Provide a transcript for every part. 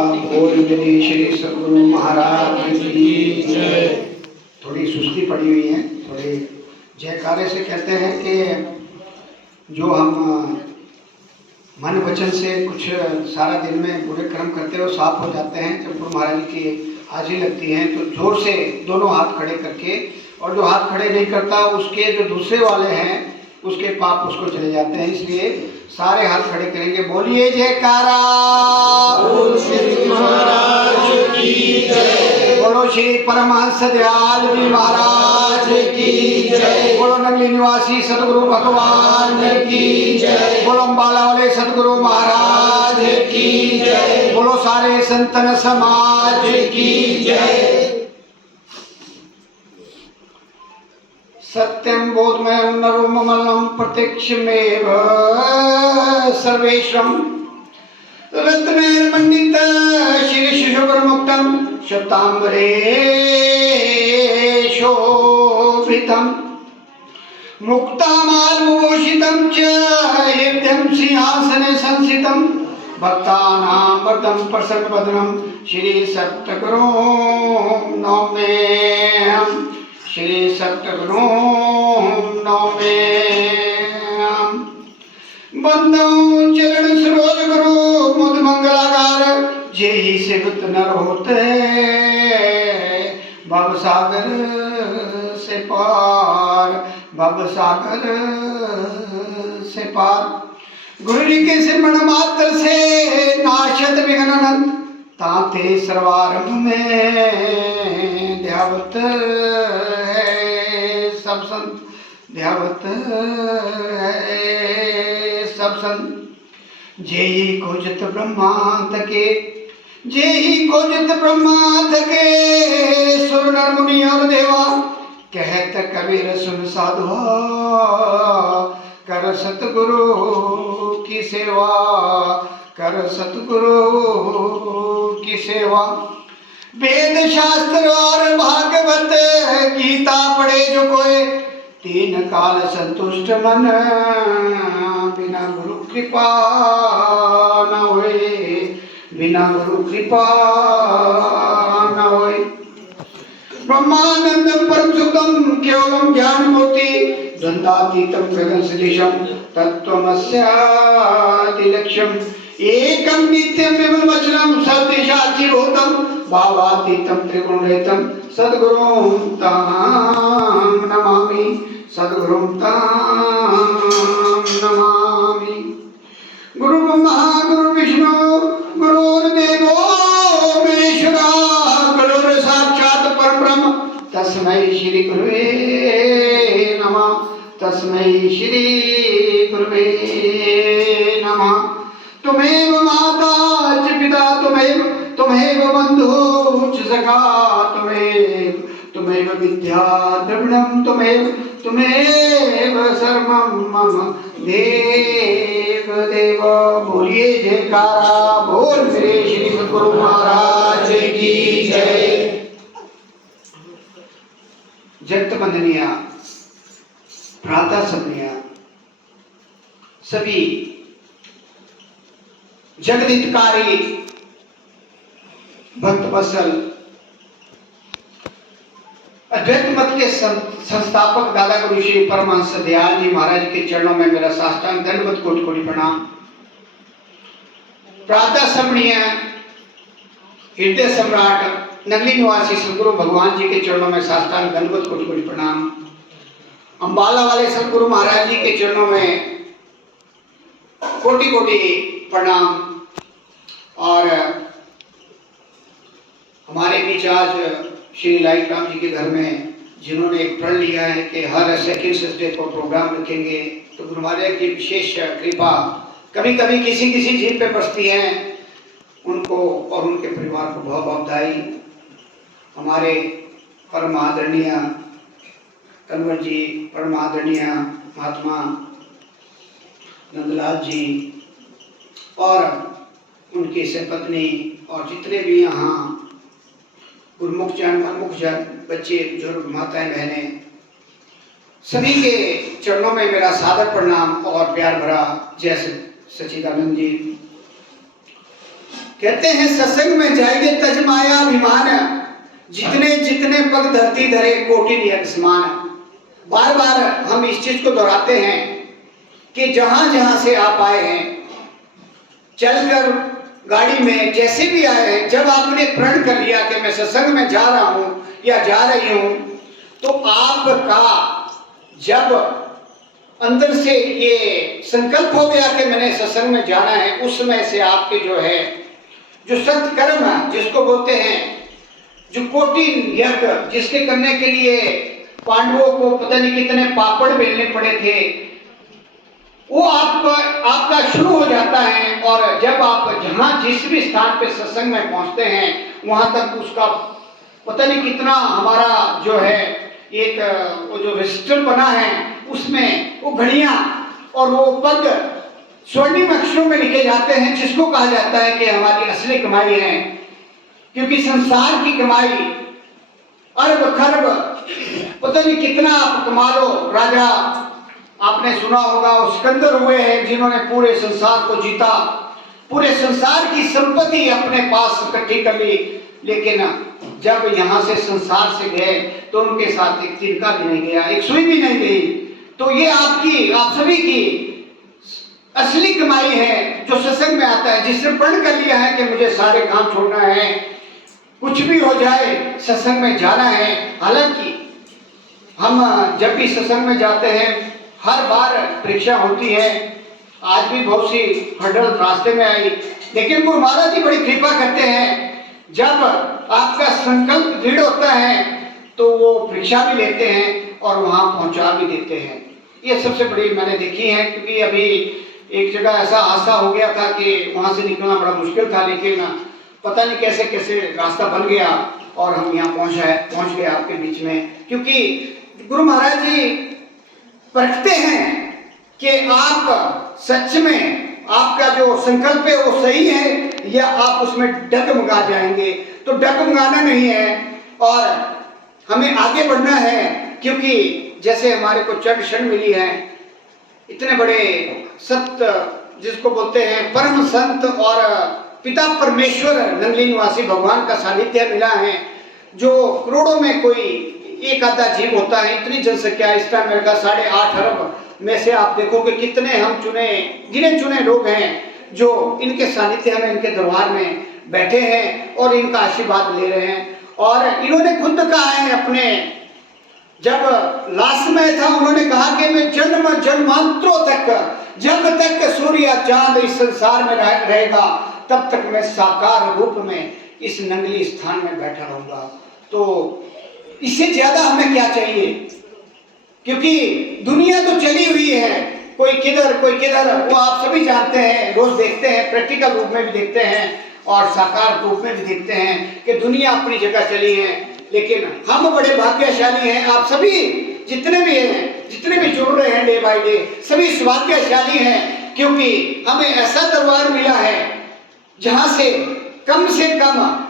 बोल मेरे श्री सद्गुरु महाराज की जय। थोड़ी सुस्ती पड़ी हुई है, थोड़े जयकारे से कहते हैं कि जो हम मन वचन से कुछ सारा दिन में बुरे कर्म करते हो साफ हो जाते हैं। जब गुरु महाराज की हाजिरी लगती है तो जोर से दोनों हाथ खड़े करके, और जो हाथ खड़े नहीं करता उसके जो दूसरे वाले हैं उसके पाप उसको चले जाते हैं। इसलिए सारे हाथ खड़े करेंगे, बोलिए जयकारा बोलो श्री महाराज की जय, बोलो श्री परमहंस दयाल जी महाराज की जय, बोलो नगली निवासी सदगुरु भगवान की जय, बोलो अम्बाला वाले सदगुरु महाराज की जय, बोलो सारे संतन समाज की जय। सत्यं बोधमयं नरोममलं प्रत्यक्षमेव सर्वेश्वरं रत्नैर्मण्डित शिरशुभ्रमुक्तं श्वेताम्बरे शोभितं मुक्तामाल्यभूषितं च हृदयं सिंहासने संस्थितं भक्तानां वरदं प्रसन्नवदनं श्री सद्गुरुं नमाम्यहम्, श्री सद्गुरुं नमाम्यहम्। बंदो चरण सरोज गुरु मुद मंगलाकार, जेहि सेवत नर होते भव सागर से पार, भव सागर से पार। गुरु जी के सिमरण मात्र से नाशत विघ्न अनंत, ताते सर्वारंभ में ध्यावत है सब संत, ध्यावत है सब संत। जेहि खोजत ब्रह्मांड के, जेहि खोजत ब्रह्मांड के, सुर नर मुनि और देवा, कहत कबीर सुन साधुआ, कर सतगुरु की सेवा, कर सतगुरु की सेवा। वेद शास्त्र और भागवत गीता पढ़े जो कोई, तीन काल संतुष्ट मन, बिना गुरु कृपा न होए, बिना गुरु कृपा न होए। ब्रह्मानंदं परम सुखम केवलम ज्ञान मूर्ति, द्वंद्वातीतं गगन सदृशं तत्त्वमस्यादि लक्ष्यम्, एकं नित्यं विमलवचनं सद्दिशाचि भूतं, भावातीतं त्रिगुणरहितं सद्गुरुं तां नमामि, सद्गुरुं तां नमामि। गुरु ब्रह्मा गुरु विष्णु गुरुर्देवो महेश्वरा, गुरुर् साक्षात् परब्रह्म, तस्मै श्री गुरुवे नमः, तस्मै श्री गुरुवे नमः। तुमेव माता च पिता तुमेव, तुमेव बंधु च सखा तुमेव, तुमेव विद्या द्रविणं तुमेव, तुमेव सर्वं मम देव देव। बोलिए जयकारा बोल मेरे श्री सद्गुरु महाराज की जय। जगत बंदनिया प्रातः समनिया सभी जगदितकारी भक्त वत्सल अद्वैत मत के संस्थापक दादा गुरु श्री परमहंस दयाल जी महाराज के चरणों में मेरा साष्टांग दंडवत कोटि कोटि प्रणाम। प्रातः समणीय हृदय सम्राट नगली निवासी सदगुरु भगवान जी के चरणों में साष्टांग दंडवत कोटि कोटि प्रणाम। अम्बाला वाले सदगुरु महाराज जी के चरणों में कोटि कोटि प्रणाम। और हमारे बीच आज श्री लाइट राम जी के घर में जिन्होंने एक प्रण लिया है कि हर सेकंड सैटरडे को प्रोग्राम रखेंगे, तो गुरु महाराज की विशेष कृपा कभी कभी किसी किसी चीज पे बरसती है, उनको और उनके परिवार को बहुत बहुत बधाई। हमारे परम आदरणीय कन्वर जी, परम आदरणीय महात्मा नंदलाल जी और उनकी पत्नी और जितने भी यहाँ गुरुमुख जन मनमुख जन बच्चे बुजुर्ग माताएं बहनें, सभी के चरणों में मेरा सादर प्रणाम और प्यार भरा जय सच्चिदानंद जी। कहते हैं सत्संग में जाइए तज माया अभिमान, जितने जितने पग धरती धरे कोटि नियत समान। बार बार हम इस चीज को दोहराते हैं कि जहां जहां से आप आए हैं, चलकर गाड़ी में जैसे भी आए हैं, जब आपने प्रण कर लिया कि मैं सत्संग में जा रहा हूं या जा रही हूं, तो आपका जब अंदर से ये संकल्प हो गया कि मैंने सत्संग में जाना है, उस समय से आपके जो है जो सत्कर्म जिसको बोलते हैं, जो कोटि यज्ञ जिसके करने के लिए पांडवों को पता नहीं कितने पापड़ बेलने पड़े थे, वो आपका शुरू हो जाता है। और जब आप जहां जिस भी स्थान पे सत्संग में पहुंचते हैं, वहां तक उसका पता नहीं कितना हमारा जो है एक वो जो रजिस्टर बना है, उसमें वो घड़ियां और वो पद स्वर्णिम अक्षरों में लिखे जाते हैं, जिसको कहा जाता है कि हमारी असली कमाई है। क्योंकि संसार की कमाई अरब खरब पता नहीं कितना आप कमा लो। राजा आपने सुना होगा, वो सिकंदर हुए हैं जिन्होंने पूरे संसार को जीता, पूरे संसार की संपत्ति अपने पास इकट्ठी कर ली, लेकिन जब यहाँ से संसार से गए तो उनके साथ एक तिनका भी नहीं गया, एक सुई भी नहीं गई। तो ये आपकी आप सभी की असली कमाई है जो सत्संग में आता है, जिसने प्रण कर लिया है कि मुझे सारे काम छोड़ना है, कुछ भी हो जाए सत्संग में जाना है। हालांकि हम जब भी सत्संग में जाते हैं, हर बार परीक्षा होती है, आज भी बहुत सी हर्डल रास्ते में आई, लेकिन गुरु महाराज जी बड़ी कृपा करते हैं। जब आपका संकल्प दृढ़ होता है तो वो परीक्षा भी लेते हैं और वहां पहुंचा भी देते हैं। ये सबसे बड़ी मैंने देखी है, क्योंकि अभी एक जगह ऐसा हादसा हो गया था कि वहां से निकलना बड़ा मुश्किल था, लेकिन पता नहीं कैसे कैसे रास्ता बन गया और हम यहाँ पहुंच गए आपके बीच में। क्योंकि गुरु महाराज जी परखते हैं कि आप सच में आपका जो संकल्प है वो सही है या आप उसमें डगमगा जाएंगे। तो डगमगाना नहीं है और हमें आगे बढ़ना है, क्योंकि जैसे हमारे को चढ़ क्षण मिली है, इतने बड़े सत्य जिसको बोलते हैं परम संत और पिता परमेश्वर नंगली निवासी भगवान का सानिध्य मिला है, जो करोड़ों में कोई एक आधा जीव होता है। इतनी जनसंख्या इस टाइम मेरे का 8.5 अरब में से आप देखोगे कितने हम गिने चुने लोग हैं जो इनके सानिध्य में, इनके दरबार में बैठे हैं और इनका आशीर्वाद ले रहे हैं। और इन्होंने खुद कहा है अपने, जब लास्ट में था उन्होंने कहा कि मैं जन्म जन्मांतरों तक, जब तक सूर्य चांद इस संसार में रहेगा, तब तक मैं साकार रूप में इस नंगली स्थान में बैठा रहूंगा। तो इससे ज्यादा हमें क्या चाहिए, क्योंकि दुनिया तो चली हुई है, कोई किधर वो आप सभी जानते हैं, रोज देखते हैं, प्रैक्टिकल रूप में भी देखते हैं और साकार रूप में भी देखते हैं कि दुनिया अपनी जगह चली है। लेकिन हम बड़े भाग्यशाली हैं, आप सभी जितने भी हैं, जितने भी जुड़ रहे हैं डे बाय डे, सभी सौभाग्यशाली हैं, क्योंकि हमें ऐसा दरबार मिला है जहां से कम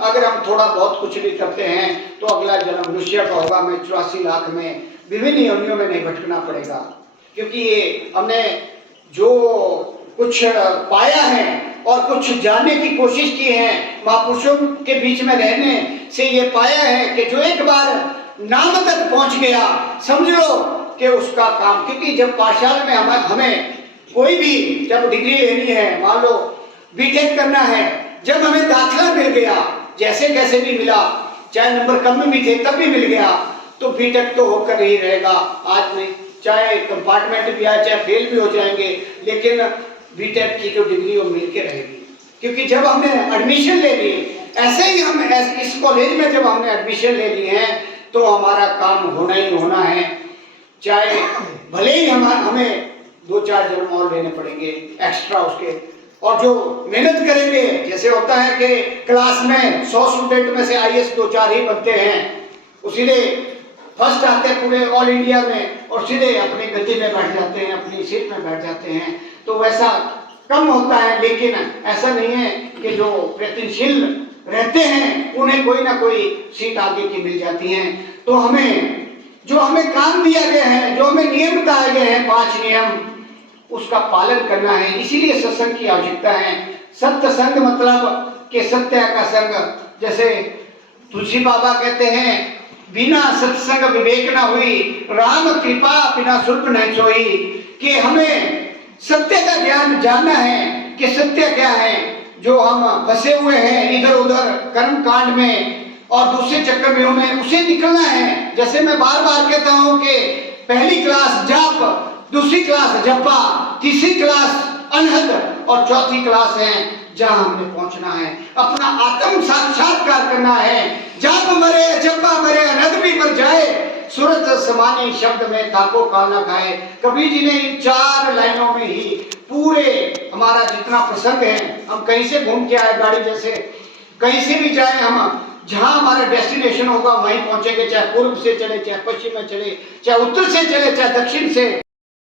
अगर हम थोड़ा बहुत कुछ भी करते हैं तो अगला जन्म मनुष्य का होगा। मैं 84 लाख में विभिन्न योनियों में नहीं भटकना पड़ेगा, क्योंकि ये हमने जो कुछ पाया है और कुछ जानने की कोशिश की है, महापुरुषों के बीच में रहने से ये पाया है कि जो एक बार नाम तक पहुंच गया, समझ लो कि उसका काम। क्योंकि जब पाठशाला में हमें कोई भी जब डिग्री लेनी है, मान लो बीटेक करना है, जब हमें दाखिला मिल गया, जैसे कैसे भी मिला, चाहे नंबर कम में भी थे तब भी मिल गया, तो बीटेक तो होकर ही रहेगा। आज नहीं, चाहे कंपार्टमेंट भी आए, चाहे फेल भी हो जाएंगे, लेकिन बीटेक की जो डिग्री वो मिल के रहेगी। क्योंकि जब हमने एडमिशन ले ली, ऐसे ही हम इस कॉलेज में जब हमने एडमिशन ले ली है, तो हमारा काम होना ही होना है, चाहे भले ही हमें 2-4 जन्म और लेने पड़ेंगे एक्स्ट्रा उसके। और जो मेहनत करेंगे, जैसे होता है कि क्लास में 100 स्टूडेंट में से आईएएस 2-4 ही बनते हैं, सीधे फर्स्ट आते हैं पूरे ऑल इंडिया में और सीधे अपनी गद्दी में बैठ जाते हैं, अपनी सीट में बैठ जाते हैं। तो वैसा कम होता है, लेकिन ऐसा नहीं है कि जो प्रयत्नशील रहते हैं उन्हें कोई ना कोई सीट आगे की मिल जाती है। तो हमें काम दिया गया है, जो हमें नियम बताए गए हैं, 5 नियम, उसका पालन करना है। इसीलिए सत्संग की आवश्यकता है। सत्संग मतलब के सत्य का संग। जैसे तुलसी बाबा कहते हैं, बिना सत्संग विवेक न हुई, राम कृपा बिना सुल्प नहीं सोई। कि हमें सत्य का ज्ञान जानना है कि सत्य क्या है। जो हम फंसे हुए हैं इधर उधर कर्म कांड में और दूसरे चक्रव्यूह में, उसे निकलना है। जैसे मैं बार बार कहता हूं कि पहली क्लास जाप, दूसरी क्लास जपा, तीसरी क्लास अनहद और चौथी क्लास है जहां हमने पहुंचना है, अपना आत्म साक्षात्कार करना है। जाप मरे जपा मरे अनहद भी मर जाए, सूरत समानी शब्द में ताको काल न खाए। कबीर जी ने इन 4 लाइनों में ही पूरे हमारा जितना प्रसंग है, हम कहीं से घूम के आए गाड़ी जैसे, कहीं से भी जाए, हम जहां हमारा डेस्टिनेशन होगा वहीं पहुंचेंगे। चाहे पूर्व से चले, चाहे पश्चिम में चले, चाहे उत्तर से चले, चाहे दक्षिण से।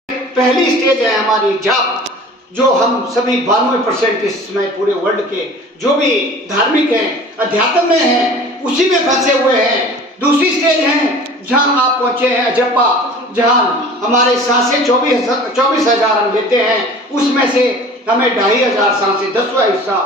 पहली स्टेज है हमारी जाप, जो हम सभी 92% इसमें पूरे वर्ल्ड के जो भी धार्मिक हैं, अध्यात्म में हैं, उसी में फंसे हुए हैं। दूसरी स्टेज है जहां आप पहुंचे हैं अजप्पा, जहां हमारे सांसें 24,000 हम लेते हैं, उसमें से हमें 2,500 सांसें, 10वां हिस्सा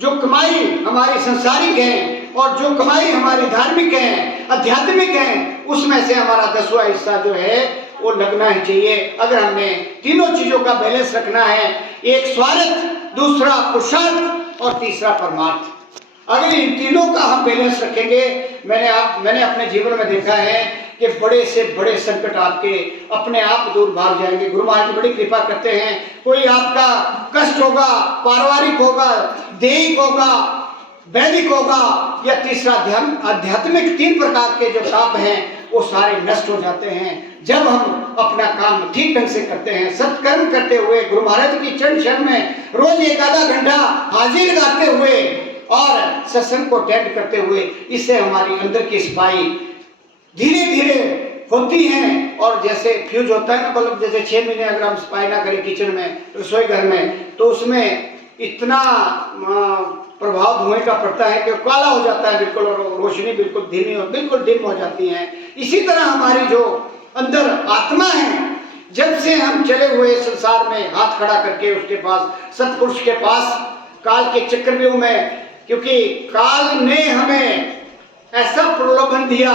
जो कमाई हमारी संसारिक है और जो कमाई हमारी धार्मिक है, आध्यात्मिक है, उसमें से हमारा 10वां हिस्सा जो है वो लगना ही चाहिए। अगर हमने तीनों चीजों का बैलेंस रखना है, एक स्वार्थ, दूसरा पुरुषार्थ और तीसरा परमार्थ, अगर इन तीनों का हम बैलेंस रखेंगे, मैंने अपने जीवन में देखा है कि बड़े से बड़े संकट आपके अपने आप दूर भाग जाएंगे। गुरु महाराज जी बड़ी कृपा करते हैं। कोई आपका कष्ट होगा, पारिवारिक होगा, दैहिक होगा, वैदिक होगा या तीसरा आध्यात्मिक, 3 प्रकार के जो ताप हैं वो सारे नष्ट हो जाते हैं जब हम अपना काम ठीक ढंग से करते हैं, सत्कर्म करते हुए, गुरु महाराज की चरण शरण में रोज 1 आधा घंटा हाजिर लगाते हुए और सत्संग को अटेंड करते हुए। इससे हमारी अंदर की सफाई धीरे धीरे होती है। और जैसे फ्यूज होता है ना बल्ब, जैसे 6 महीने अगर हम सफाई ना करें किचन में, रसोई घर में, तो उसमें इतना प्रभाव धुएं का पड़ता है कि काला हो जाता है बिल्कुल, और रोशनी बिल्कुल धीमी और बिल्कुल डिम हो जाती है। इसी तरह हमारी जो अंदर आत्मा है, जब से हम चले हुए संसार में हाथ खड़ा करके उसके पास, सतपुरुष के पास, काल के चक्रव्यूह में, क्योंकि काल ने हमें ऐसा प्रलोभन दिया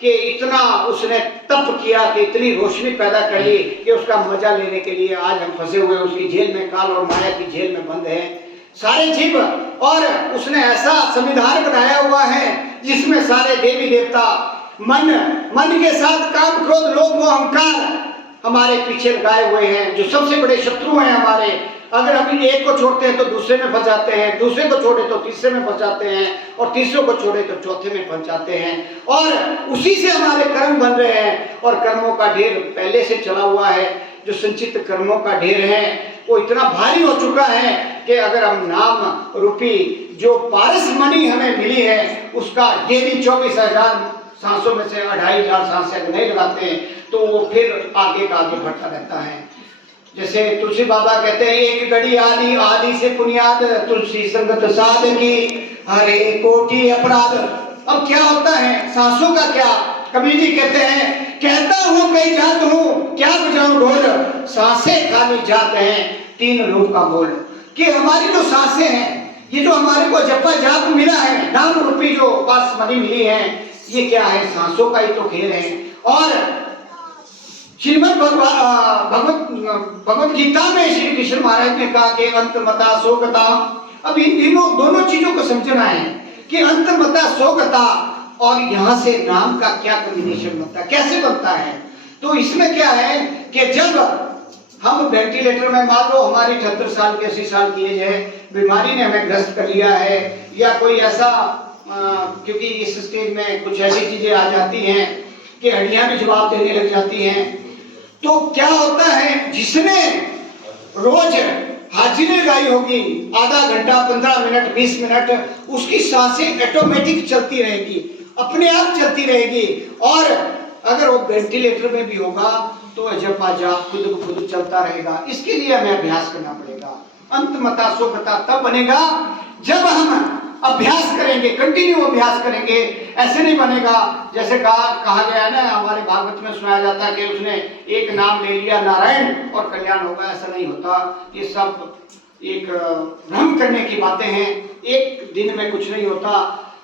कि इतना उसने तप किया कि इतनी रोशनी पैदा कर ली कि उसका मजा लेने के लिए आज हम फंसे हुए उसकी जेल में, काल और माया की जेल में बंद हैं सारे जीव। और उसने ऐसा संविधान बनाया हुआ है जिसमें सारे देवी देवता मन के साथ काम, क्रोध, लोभ, मोह, अहंकार हमारे पीछे लगाए हुए हैं, जो सबसे बड़े शत्रु हैं हमारे। अगर हम एक को छोड़ते हैं तो दूसरे में फंस जाते हैं, दूसरे को छोड़े तो तीसरे में फंस जाते हैं, और तीसरे को छोड़े तो चौथे में फंस जाते हैं। और उसी से हमारे कर्म बन रहे हैं, और कर्मों का ढेर पहले से चला हुआ है। जो संचित कर्मों का ढेर है वो इतना भारी हो चुका है कि अगर हम नाम रूपी जो पारस मणि हमें मिली है उसका डेली 24,000 सांसों में से 2,500 सांसें नहीं लगाते हैं तो वो फिर आगे का आगे बढ़ता रहता है। जैसे तुलसी बाबा कहते हैं, एक घड़ी आदि, आदि से बुनियाद, तुलसी संगत साध की, हरे कोटि अपराध। अब क्या होता है सांसों का क्या? कबीर जी कहते हैं, कहता हूँ कई जात हूँ, क्या बजाऊं ढोल, सांसें खाली जात हैं, 3 लोग का बोल। कि हमारी जो सांसें हैं, ये जो हमारे को जपा जाप मिला है, नाम रूपी जो पास मणि मिली है, ये क्या है? सांसों का ही तो खेल है। और श्रीमद् भगवत गीता में श्री कृष्ण महाराज ने कहा कि अंत मता सोगता। अब इन दोनों चीजों को समझना है कि अंत मता सोगता और यहाँ से नाम का क्या कॉम्बिनेशन बनता है, कैसे बनता है। तो इसमें क्या है कि जब हम वेंटिलेटर में, मान लो हमारी 78 साल की 80 साल की एज है, बीमारी ने हमें ग्रस्त कर लिया है, या कोई ऐसा क्योंकि इस स्टेज में कुछ ऐसी चीजें आ जाती हैं कि हड्डियां भी जवाब देने लग जाती हैं। तो क्या होता है, जिसने रोज हाजिरी लगाई होगी, आधा घंटा, 15 मिनट, 20 मिनट, उसकी सांसें ऑटोमेटिक चलती रहेगी, अपने आप चलती रहेगी। और अगर वो वेंटिलेटर में भी होगा तो जपा जाप खुद ब खुद चलता रहेगा। इसके लिए हमें अभ्यास करना पड़ेगा। अंत मता सोगता तब बनेगा जब हम अभ्यास करेंगे, कंटिन्यू अभ्यास करेंगे। ऐसे नहीं बनेगा जैसे कहा गया है ना, हमारे भागवत में सुनाया जाता है कि उसने एक नाम ले लिया नारायण और कल्याण होगा। ऐसा नहीं होता। ये सब एक भ्रम करने की बातें हैं। एक दिन में कुछ नहीं होता,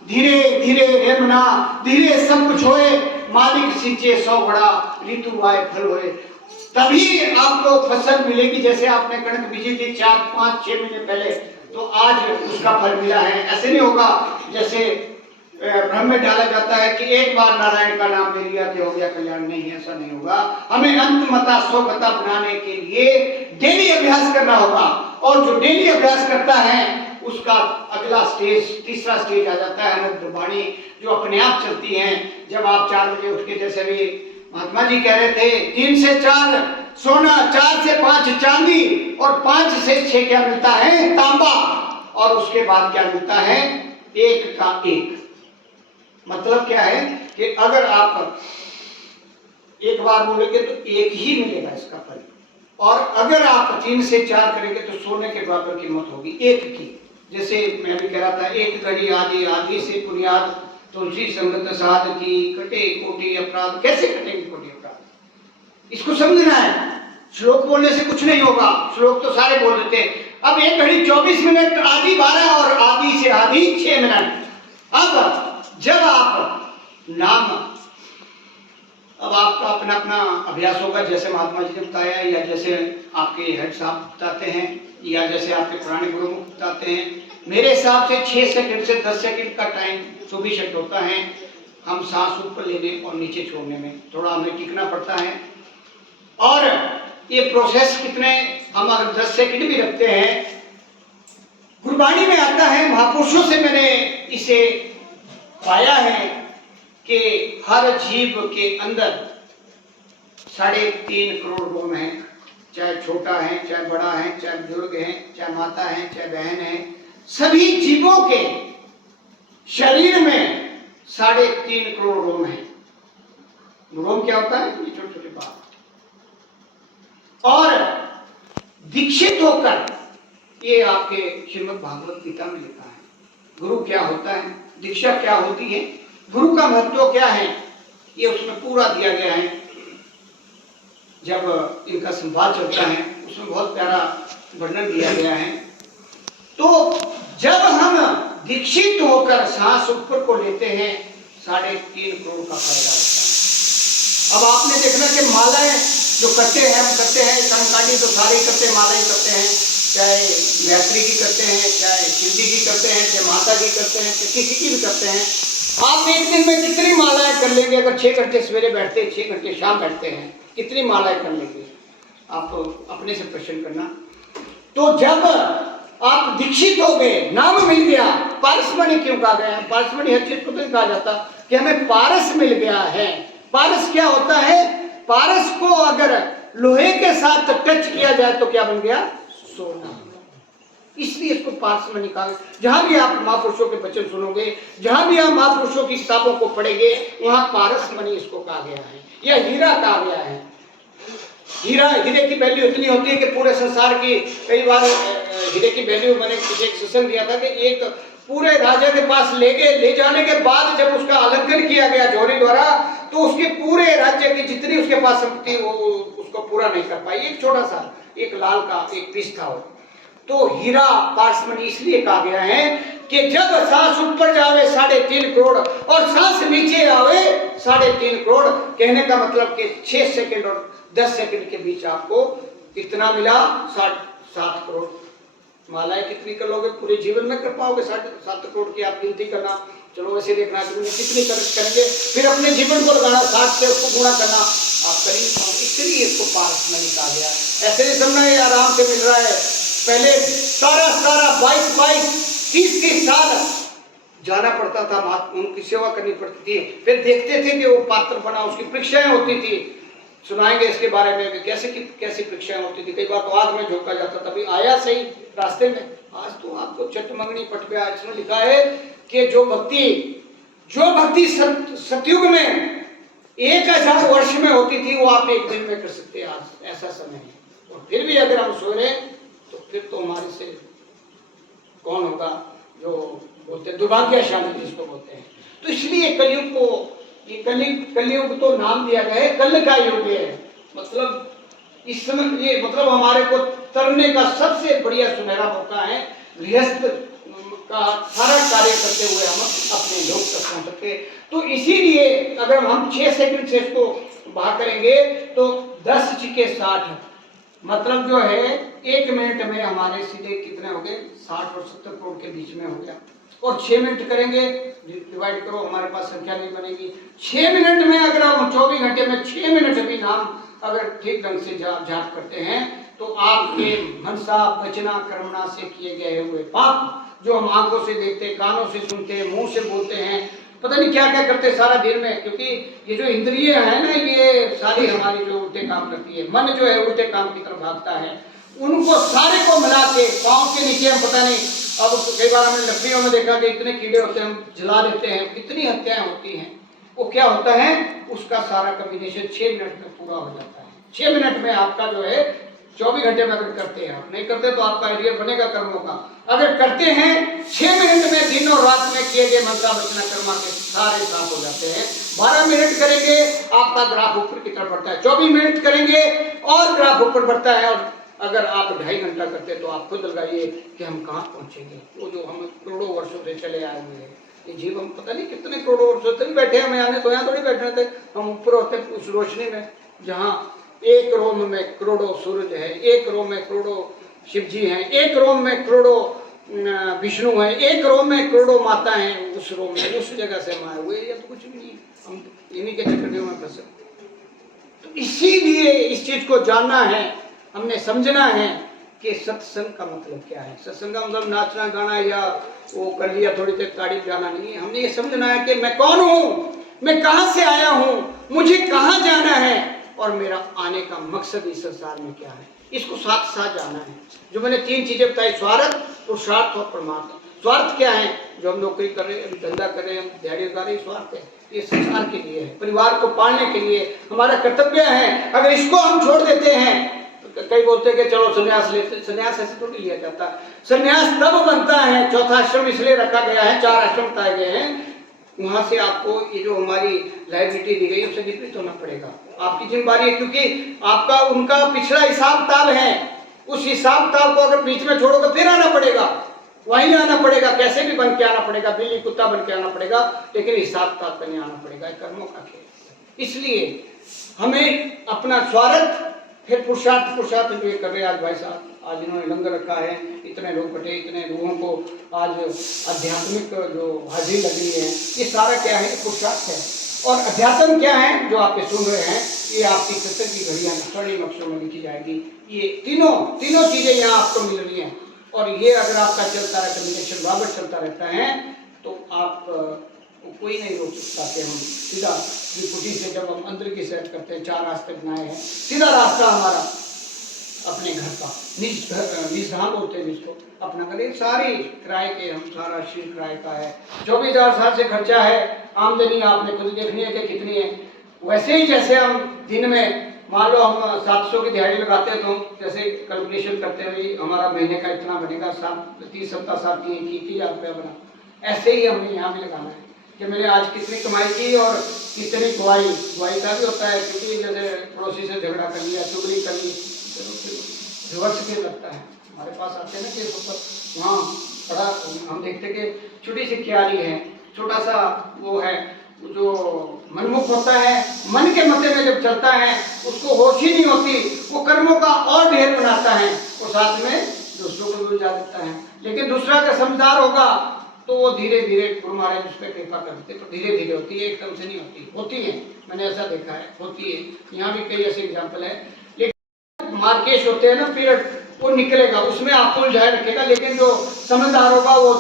धीरे धीरे रेमना, धीरे सब कुछ होए, मालिक सींचे 100 घड़ा, ऋतु आए फल होए, तभी आपको फसल मिलेगी। जैसे आपने कणक बीजी थी 4, 5, 6 महीने पहले, तो आज उसका फल मिला है। ऐसे नहीं होगा जैसे भ्रम में डाला जाता है कि एक बार नारायण का नाम ले लिया कि हो गया कल्याण। नहीं, ऐसा नहीं होगा। हमें अंतमता स्वगता बनाने के लिए डेली अभ्यास करना होगा, और जो डेली अभ्यास करता है उसका अगला स्टेज, तीसरा स्टेज आ जाता है अनंत वाणी, जो अपने आप चलती है। जब आप 4 बजे उठ के, जैसे अभी महात्मा जी कह रहे थे, 3 से 4 सोना, 4 से 5 चांदी, और 5 से 6 क्या मिलता है? तांबा। और उसके बाद क्या मिलता है? 1 का 1। मतलब क्या है कि अगर आप एक बार बोलेंगे तो 1 ही मिलेगा इसका फल, और अगर आप 3 से 4 करेंगे तो सोने के बराबर कीमत होगी 1 की। जैसे मैं भी कह रहा था, एक घड़ी आदि आदि से बुनियाद, तुलसी संगत साध की, कटे कोटि अपराध। कैसे कटेंगे कोटि अपराध? इसको समझना है। श्लोक बोलने से कुछ नहीं होगा, श्लोक तो सारे बोल देते हैं। अब 1 घड़ी 24 मिनट, आदि 12 और आदि से आदि 6 मिनट। अब जब आप नाम, अब आपका अपना अपना अभ्यास होगा, जैसे महात्मा जी ने बताया, या जैसे आपके हेड साहब बताते हैं, या जैसे आपके पुराने गुरु मुख बताते हैं। मेरे हिसाब से 6 सेकंड से 10 सेकंड का टाइम 24 सेकंड होता है। हम सांस ऊपर लेने और नीचे छोड़ने में थोड़ा हमें टिकना पड़ता है, और ये प्रोसेस कितने, हम अगर 10 सेकंड भी रखते हैं, गुरबाणी में आता है, महापुरुषों से मैंने इसे पाया है कि हर जीव के अंदर 3.5 करोड़ रोम है। चाहे छोटा है, चाहे बड़ा है, चाहे बुजुर्ग है, चाहे माता है, चाहे बहन है, सभी जीवों के शरीर में 3.5 करोड़ रोम है। रोम क्या होता है? ये छोटे छोटे बाल। और दीक्षित होकर, ये आपके श्रीमद् भागवत गीता में लिखा है, गुरु क्या होता है, दीक्षा क्या होती है, गुरु का महत्व क्या है, ये उसमें पूरा दिया गया है। जब इनका संवाद चलता है उसमें बहुत प्यारा वर्णन दिया गया है। तो जब हम दीक्षित होकर सांस ऊपर को लेते हैं, 3.5 करोड़ का फायदा होता है। अब आपने देखना कि मालाएं जो करते हैं, हम करते हैं, कर्मकांडी तो सारे ही करते हैं, मालाएं करते हैं, चाहे गायत्री की करते हैं, चाहे शिव जी की करते हैं, चाहे माता की करते हैं, चाहे किसी की भी करते हैं। आप एक दिन में कितनी मालाएं कर लेंगे? अगर 6 घंटे सवेरे बैठते हैं, 6 घंटे शाम बैठते हैं, कितनी मालाएं कर लेंगे? आप अपने से प्रश्न करना। तो जब आप दीक्षित हो गए, नाम मिल गया, पारसमणि क्यों कहा गया है? पारसमणि हर चीज को तो कहा जाता कि हमें पारस मिल गया है। पारस क्या होता है? पारस को अगर लोहे के साथ टच किया जाए तो क्या बन गया? सोना। इसलिए इसको पारसमणि कहा। जहां भी आप महापुरुषों के वचन सुनोगे, जहां भी आप महापुरुषों की किताबों को पढ़ेंगे, वहां पारसमणि इसको कहा गया है, या हीरा कहा गया है। हीरे की वैल्यू इतनी होती है कि पूरे संसार की, कई बार हीरे की वैल्यू, मैंने एक सत्संग दिया था कि एक पूरे राजा के पास ले जाने के बाद जब उसका आलंकन किया गया जोहरी द्वारा, तो उसके पूरे राज्य की जितनी उसके पास संपत्ति वो उसको पूरा नहीं कर पाई। एक छोटा सा, एक लाल का एक पीस था वो। तो हीरा पारसमणि इसलिए कहा गया है कि जब सांस ऊपर जावे 3.5 करोड़ और सांस नीचे आवे 3.5 करोड़, कहने का मतलब कि 6 सेकंड और 10 सेकंड के बीच आपको कितना मिला? 7 करोड़। मालाएं कितनी कर लोगे? पूरे जीवन में कर पाओगे 7 करोड़ की? आप गिनती करना, चलो वैसे देखना कितनी करेंगे, फिर अपने जीवन को लगाना, 60 से उसको गुणा करना, आप करेंगे। इसलिए इसको पारसमणि कहा गया। ऐसे नहीं समझना ये आराम से मिल रहा है। पहले 22 30 साल जाना पड़ता था, उनकी सेवा करनी पड़ती थी, फिर देखते थे कि वो पात्र बना, उसकी परीक्षाएं होती थी। सुनाएंगे इसके बारे में कैसे परीक्षाएं होती थी। कई बार तो आग में झोंका जाता था, आया सही रास्ते में। आज तो आपको चटमंगनी पट पे इसमें लिखा है कि जो भक्ति सतयुग में 1000 वर्ष में होती थी, वो आप एक दिन में कर सकते हैं। आज ऐसा समय है, और फिर भी अगर हम सो रहे तो फिर तो हमारे से कौन होगा? जो बोलते हैं दुर्भाग्यशाली जिसको बोलते हैं। तो इसलिए कलयुग को, ये कलयुग तो नाम दिया गया है, कल का युग है। मतलब इस समय ये मतलब हमारे को तरने का सबसे बढ़िया सुनहरा मौका है। गृहस्थ का सारा कार्य करते हुए हम अपने लोक तक पहुंच सकते। तो इसीलिए अगर हम 6 सेकंड से इसको बाहर करेंगे तो 10 छिके 60, मतलब जो है 1 मिनट में हमारे सीधे कितने हो गए, 60 और 70 करोड़ के बीच में हो गया। और 6 मिनट करेंगे, डिवाइड करो, हमारे पास संख्या नहीं बनेगी। 6 मिनट में अगर हम 24 घंटे में 6 मिनट भी नाम अगर ठीक ढंग से जाप करते हैं तो आपके मनसा वचना कर्मणा से किए गए हुए पाप, जो हम आंखों से देखते, कानों से सुनते, मुंह से बोलते हैं, पता नहीं क्या क्या करते सारा दिन में, क्योंकि ये जो इंद्रिय है ना, ये सारी हमारी जो उल्टे काम करती है, मन जो है उल्टे काम की तरफ भागता है, उनको सारे को मिला के पाँव के नीचे हम पता नहीं, अब कई बार हमने लकड़ियों में देखा कि इतने कीड़े होते हैं, हम जला देते हैं, कितनी हत्याएं होती हैं। वो क्या होता है, उसका सारा कम्बिनेशन 6 मिनट में पूरा हो जाता है। 6 मिनट में आपका जो है 24 घंटे में अगर करते हैं, आप नहीं करते तो आपका एरिया बनेगा कर्मों का। अगर करते हैं 6 मिनट में दिन और रात में किए गए मनसा वचना कर्मा के सारे साफ हो जाते हैं। 12 मिनट करेंगे आपका ग्राफ ऊपर की तरफ बढ़ता है, 24 मिनट करेंगे और ग्राफ ऊपर बढ़ता है। और अगर आप 2.5 घंटा करते हैं तो आप खुद लगाइए कि हम कहाँ पहुंचेंगे। वो जो हम करोड़ों वर्षों से चले आए हुए हैं, ये जीव हम पता नहीं कितने करोड़ों वर्षों से बैठे हैं, यहाँ तो यहाँ थोड़ी बैठे थे, हम ऊपर होते उस रोशनी में जहाँ एक रोम में करोड़ों सूरज है, एक रोम में करोड़ों शिव जी हैं, एक रोम में करोड़ों विष्णु हैं, एक रोम में करोड़ों माता हैं। उस रोम में उस जगह से हम आए हुए, या तो कुछ भी नहीं, हम इन्हीं के चक्करों में फंसे। तो इसीलिए इस चीज को जानना है, हमने समझना है कि सत्संग का मतलब क्या है। सत्संग का मतलब नाचना गाना या वो कर लिया थोड़ी देर ताड़ी गाना नहीं है। हमने ये समझना है कि मैं कौन हूँ, मैं कहाँ से आया हूँ, मुझे कहाँ जाना है और मेरा आने का मकसद इस संसार में क्या है, इसको साथ साथ जाना है। जो मैंने 3 चीजें बताई, स्वार्थ, पुरुषार्थ और परमार्थ। स्वार्थ क्या है, जो हम नौकरी कर रहे हैं, धंधा कर रहे हैं, हम दिहाड़ी लगा रहे हैं, स्वार्थ है, ये संसार के लिए है, परिवार को पालने के लिए हमारा कर्तव्य है। अगर इसको हम छोड़ देते हैं, तो कई बोलते हैं कि चलो संन्यास लेते, संन्यास ऐसे थोड़ी लिया जाता। संन्यास तब बनता है, चौथा आश्रम इसलिए रखा गया है, 4 आश्रम बताए गए हैं, वहां से आपको ये जो हमारी लाइबिलिटी दी गई उससे निवृत्त होना पड़ेगा। आपकी जिम्मेदारी है, क्योंकि आपका उनका पिछला हिसाब ताब है, उस हिसाब ताब को अगर बीच में छोड़ोगे फिर आना पड़ेगा, वहीं आना पड़ेगा, कैसे भी बन के आना पड़ेगा, बिल्ली कुत्ता बन के आना पड़ेगा, लेकिन हिसाब ताब पे नहीं आना पड़ेगा, कर्मों का खेल। इसलिए हमें अपना स्वार्थ, फिर पुरुषार्थ, पुरुषार्थ जो ये कर रहे हैं आज भाई साहब, आज इन्होंने लंगर रखा है, इतने लोग बटे, इतने लोगों को आज आध्यात्मिक जो हाजिरी लगी है, ये सारा क्या है, पुरुषार्थ है। और अध्यात्म क्या है जो आप सुन रहे हैं, ये आपकी सत्संग की घड़ियां स्वर्णिम अक्षरों में लिखी जाएगी। ये तीनों चीजें यहाँ आपको मिल रही हैं। और ये अगर आपका चलता रहता, कम्युनिकेशन बराबर चलता रहता है, तो आप कोई नहीं रोक सकता कि हम सीधा त्रिपुटी से जब हम अंदर की सैर करते हैं, 4 रास्ते बनाए हैं, सीधा रास्ता हमारा अपने घर का, निज धाम बोलते हैं जिसको, अपना करें। सारी किराए के, हम सारा शील किराए का है, 24,000 से खर्चा है, आमदनी आपने खुद देखनी है कि कितनी है। वैसे ही जैसे हम दिन में मान लो हम 700 की दिहाड़ी लगाते हैं, तो जैसे कैलकुलेशन करते हुए हमारा महीने का इतना बनेगा, 30 सप्ताह 7,000 रुपया बना, ऐसे ही हमने यहाँ भी लगाना है कि मैंने आज कितनी कमाई की और कितनी गुआई का भी होता है, क्योंकि जैसे पड़ोसी से झगड़ा कर लिया, चुगली कर ली, रिवर्स भी लगता है। हमारे पास आते हैं ना केस ऊपर, वहाँ बड़ा हम देखते कि छोटी सी क्यारी है, छोटा सा वो है, जो मनमुख होता है, मन के मते में जब चलता है उसको होश ही नहीं होती, वो कर्मों का और ढेर बनाता है, और साथ में दूसरों को भी उलझा देता है। लेकिन दूसरा का समझदार होगा तो वो धीरे धीरे गुरु महाराज उस पर कृपा करते, तो धीरे धीरे होती है, एकदम से नहीं होती है, मैंने ऐसा देखा है, होती है। यहाँ भी कई ऐसे एग्जाम्पल है। लेकिन मार्केश होते हैं ना पीरियड, वो निकलेगा, उसमें आपको उलझाए रखेगा। लेकिन जो समझदार होगा वो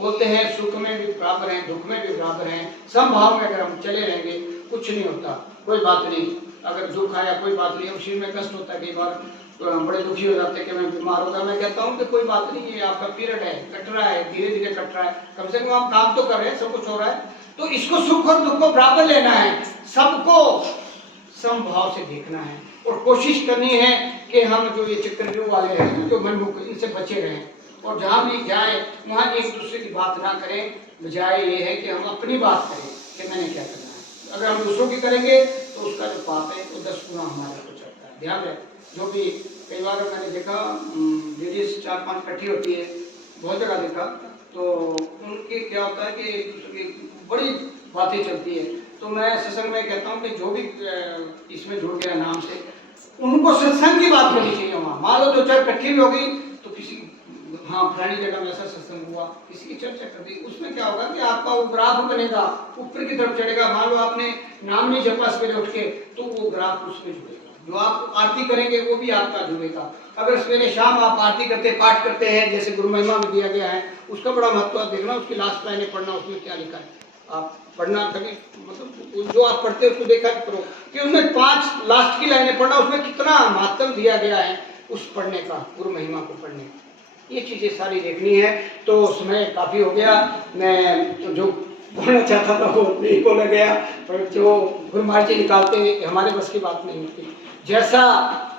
बोलते हैं सुख में भी बराबर हैं, दुख में भी बराबर हैं, समभाव में अगर हम चले रहेंगे कुछ नहीं होता, कोई बात नहीं। अगर दुख आया कोई बात नहीं, शरीर में कष्ट होता है, कई बार बड़े दुखी हो जाते हैं कि मैं बीमार होगा, मैं कहता हूँ कि कोई बात नहीं, ये आपका पीरियड है, कट रहा है, धीरे धीरे कट रहा है, कम से कम आप काम तो कर रहे हैं, सब कुछ हो रहा है। तो इसको सुख और दुख को बराबर लेना है, सबको समभाव से देखना है, और कोशिश करनी है कि हम जो ये चक्रव्यूह वाले हैं, जो मनमुख, इनसे बचे रहें, और जहाँ भी जाए वहाँ एक दूसरे की बात ना करें, बजाय ये है कि हम अपनी बात करें कि मैंने क्या करना है। अगर हम दूसरों की करेंगे तो उसका जो पाप है वो 10 गुना हमारे को चढ़ता है। ध्यान रहे, जो भी कई बार मैंने देखा लेडीज 4-5 इकट्ठी होती है, बहुत जगह देखा, तो उनके क्या होता है कि बड़ी बातें चलती है। तो मैं सत्संग में कहता हूँ कि जो भी इसमें जुड़ गया नाम से, उनको सत्संग की बात करनी चाहिए। वहाँ मान लो 2-4 इकट्ठी भी हो गई तो किसी हाँ फलानी जगह में ऐसा सत्संग हुआ, किसी की चर्चा कर दी, उसमें क्या होगा कि आपका वो ग्राफ बनेगा, ऊपर की तरफ चढ़ेगा। मान लो आपने नाम नहीं जपा सवेरे उठ के, तो वो ग्राफ उसमें जुड़ेगा। जो आप आरती करेंगे वो भी आपका जुड़ेगा। अगर सवेरे शाम आप आरती करते पाठ करते हैं, जैसे गुरु महिमा में दिया गया है, उसका बड़ा महत्व आप देखना, उसकी लास्ट लाइनें पढ़ना, उसमें क्या लिखा है आप पढ़ना कभी, मतलब जो आप पढ़ते हैं उसको देखा करो कि उनमें 5 लास्ट की लाइनें पढ़ना, उसमें कितना महत्व दिया गया है उस पढ़ने का, गुरु महिमा को पढ़ने का। ये चीज़ें सारी देखनी है। तो समय काफ़ी हो गया, मैं जो बोलना चाहता था वो नहीं बोला गया, पर जो गुरु महाराज जी निकालते हैं हमारे बस की बात नहीं होती। जैसा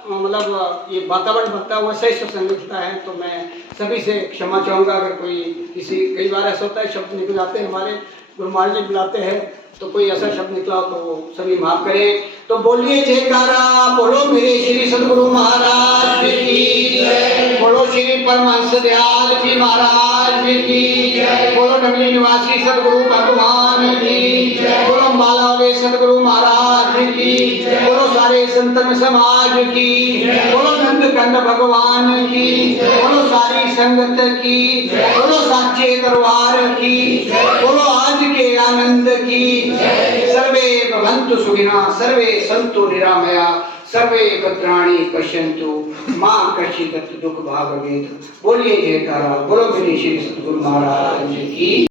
मतलब ये वातावरण बनता है वैसा ही सत्संग होता है। तो मैं सभी से क्षमा चाहूँगा अगर कोई किसी, कई बार ऐसा होता है शब्द निकल जाते हैं, हमारे गुरु महाराज जी बुलाते हैं तो कोई ऐसा शब्द निकला तो सभी माफ करें। तो बोलिए जयकारा, बोलो मेरे श्री सदगुरु महाराज की जय, बोलो श्री परमहंस दयाल जी महाराज की जय, बोलो डमली निवासी सदगुरु भगवान की जय, बोलो माला वाले सदगुरु महाराज की जय, बोलो सारे संतन समाज की जय, बोलो नंद कंद भगवान की जय, बोलो सारी संगत की जय, बोलो साचे दरबार की जय, बोलो आज के आनंद की जय। सर्वे भवन्तु सुखिनः, सर्वे सन्तु निरामया, सर्वे भद्राणि पश्यन्तु मां कश्चित् दुःख भाग् भवेत्। बोलिए जयकारा, बोलो श्री सद्गुरु महाराज की।